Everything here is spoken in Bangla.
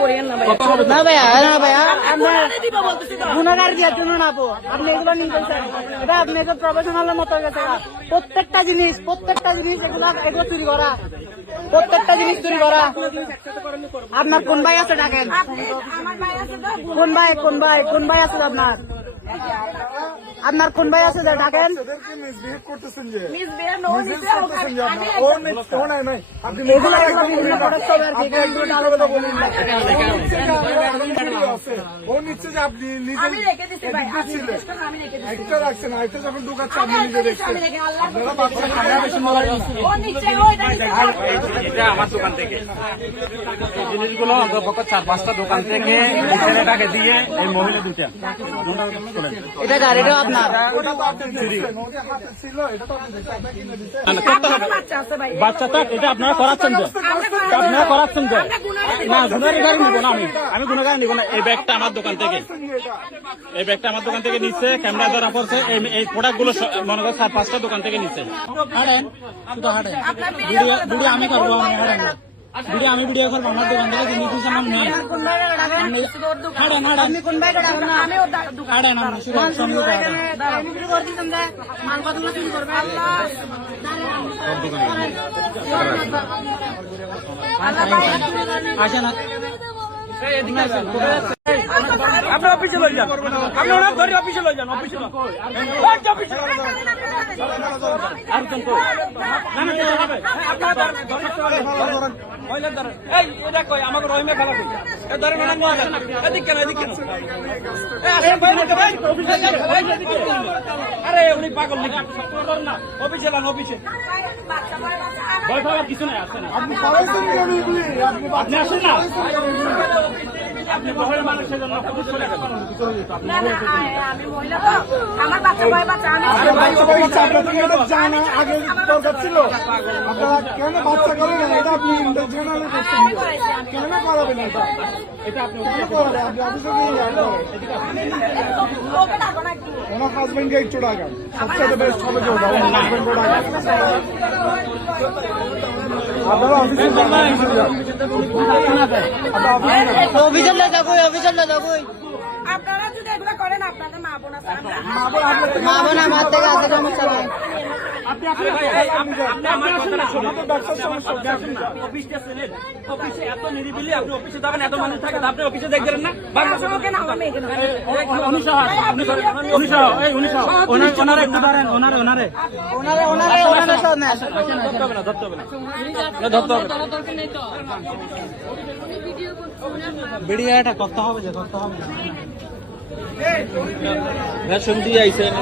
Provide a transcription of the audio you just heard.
করিয়েন না ভাইয়া। না ভাইয়া, না ভাইয়া, গুণাগার দিয়ে জন্য না আপু, আপনি এগুলো নিয়ে গেছেন, এটা আপনি এগুলো প্রফেশনালের মতো গেছে। প্রত্যেকটা জিনিস এগুলো চুরি করা, প্রত্যেকটা জিনিস চুরি করা। আপনার কোন ভাই আছে ডাকেন, কোন ভাই আছে আপনার, আপনার কোন ভাই আছে ডাকেন। এটা আমার দোকান থেকে জিনিসগুলো অন্তত 4-5টা দোকান থেকে ছেলেটাকে দিয়ে এই মহিলা দুটা এটা গাড়িটাও আপনার, বাচ্চা তো এটা আপনারা করাচ্ছেন যে, আপনারা করাচ্ছেন যে না গুনারি গাড়ি নিব না, আমি গুনাগার নিব না। এই ব্যাগটা আমার দোকান থেকে, এই ব্যাগটা আমার দোকান থেকে নিচ্ছে, ক্যামেরা ধরা পড়ছে। এই প্রোডাক্ট গুলো মনে করো 4-5টা দোকান থেকে নিচ্ছে। হাঁটেন শুধু হাঁটেন, ভিডিও আমি করবো, হাঁটেন ভিডিও আমি ভিডিও করবো। আমার দোকান থেকে জিনিস দিচ্ছেন আমি নেই, হাঁটেন আপনি শুধু সঙ্গে আসেন। আপনার অফিসে লই যান, আপনি ওনার ধরে অফিসে লই যান, অফিসে আমাকে রহিমে খেলা ধরেন এদিক কেন, এদিক কেন, আরে উনি পাগল নাকি, না অফিসে লান, অফিসে ভয় পাওয়ার কিছু নাই, আসেন আপনি আসেন না, আপনি বহরের মানুষের জন্য চলে গেছেন। ওনার হাজবেন্ডকে একটু ডাকান, সবচেয়ে বেস্ট হবে যে আপনারা অভিযান যাবো, আপনারা যদি এগুলো করেন আপনাদের মা বোন আছে, মা বোন আমার থেকে আছে সমস্যা নেই। অফিসে এত নিরিবিলি, আপনি অফিসে যাবেন, এত মানুষ থাকে, আপনি অফিসে দেখবেন না, ওনারে একটু পারেন, ওনারে ধরতে হবে না, ভিডিওটা করতে হবে যে, করতে হবে শুনতে আইসেন।